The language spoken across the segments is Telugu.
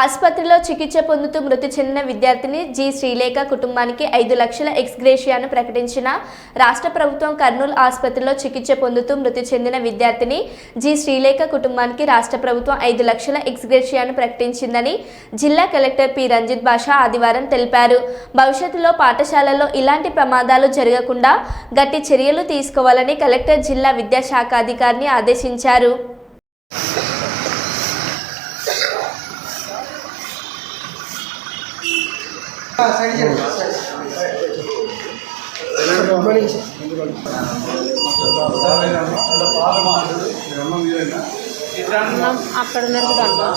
ఆసుపత్రిలో చికిత్స పొందుతూ మృతి చెందిన విద్యార్థిని జి శ్రీలేఖ కుటుంబానికి 5 లక్షల ఎక్స్గ్రేషియాను ప్రకటించిన రాష్ట్ర ప్రభుత్వం. కర్నూలు ఆసుపత్రిలో చికిత్స పొందుతూ మృతి చెందిన విద్యార్థిని జి శ్రీలేఖ కుటుంబానికి రాష్ట్ర ప్రభుత్వం 5 లక్షల ఎక్స్గ్రేషియాను ప్రకటించిందని జిల్లా కలెక్టర్ పి రంజిత్ బాషా ఆదివారం తెలిపారు. భవిష్యత్తులో పాఠశాలల్లో ఇలాంటి ప్రమాదాలు జరగకుండా గట్టి చర్యలు తీసుకోవాలని కలెక్టర్ జిల్లా విద్యాశాఖాధికారిని ఆదేశించారు. అక్కడ నరుకుతాను.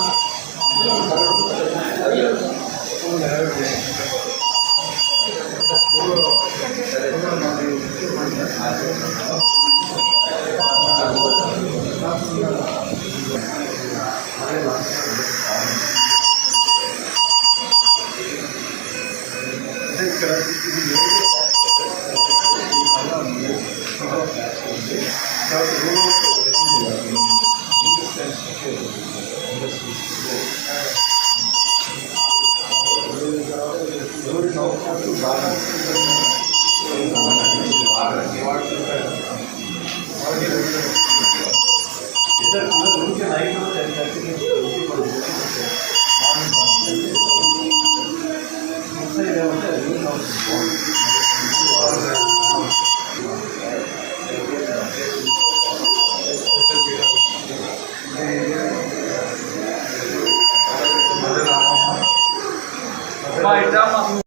Vai, dá uma